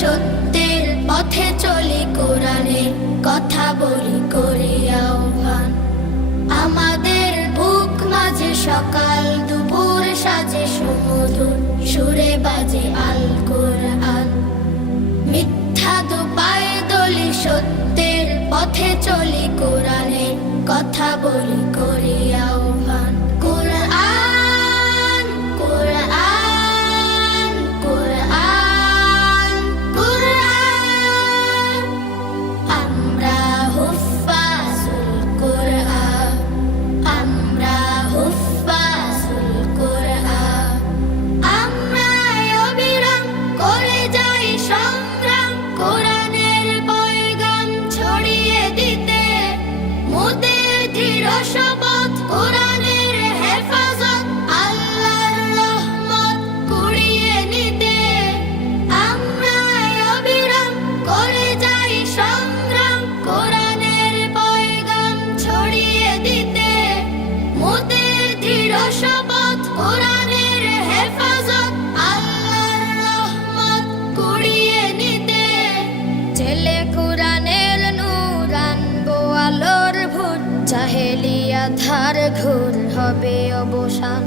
সত্যের পথে চলি, কোরআনের কথা বলি করে আহ্বান। আমাদের বুক মাঝে সকাল দুপুর সাজে, সুমধুর সুরে বাজে আল কোরআন। মিথ্যা দুপায়ে দলি, সত্যের পথে চলি, কোরআনের কথা বলি করে আহ্বান। কোরআন কোরআন কোরআন কোরআন, আমরা হুফাজুল কোরআন, আমরা হুফাজুল কোরআন। আমরা অবিরাম করে যাই সংগ্রাম, কোরআনের পয়গাম ছড়িয়ে দিতে। মোদের দৃঢ় শপথ, কোরআনের হেফাজত, আল্লাহর রহমত কুড়িয়ে নিতে। আমরা অবিরাম করে যাই সংগ্রাম, কোরআনের পয়গাম ছড়িয়ে দিতে। মোদের দৃঢ় শপথ, কোরআনের হেফাজত, আল্লাহর রহমত কুড়িয়ে নিতে। ছেলে কোরআনের নূর, আনবো আলোর ভোর, জাহেলিয়া ধার ঘোর হবে অবসান।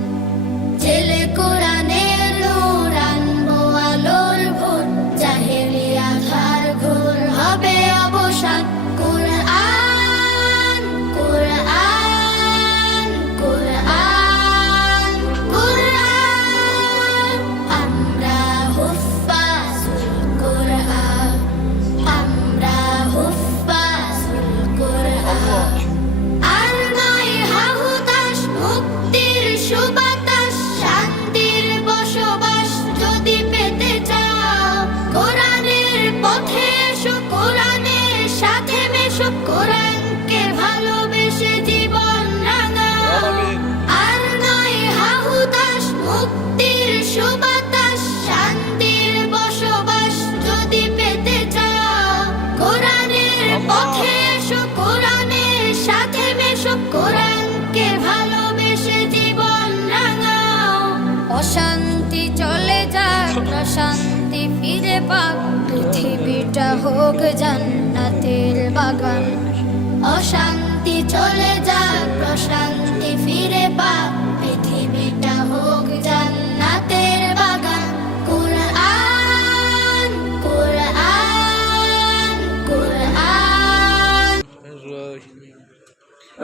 ছেলে কোরআনের নূর, আনবো আলোর ভোর, জাহেলিয়া ধার ঘোর হবে অবসান। কোরআন কোরআন কোরআন কোরআন, আমরা হুফাজুল কোরআন, আমরা হুফাজুল কোরআন। আর নয় হাহুতাশ, মুক্তির সুবাতাস, শান্তির বসবাস যদি পেতে চাও, কোরআনের পথে এসো, কোরআনের সাথে মেশো, কোরআনকে ভালোবেসে জীবন রাঙাও। আর নয় হাহুতাশ, মুক্তির সুবাতাস, শান্তির বসবাস যদি পেতে চাও, কোরআনের পথে এসো, কোরআনের সাথে মেশো, কোরআনকে ভালোবেসে জীবন রাঙাও। অশান্তি চলে যাক, প্রশান্তি ফিরে পাক, পৃথিবীটা হোক জান্নাতের বাগান। অশান্তি চলে যাক, প্রশান্তি ফিরে পাক, পৃথিবীটা হোক জান্নাতের বাগান। কোরআন কোরআন কোরআন।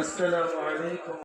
আসসালামু আলাইকুম।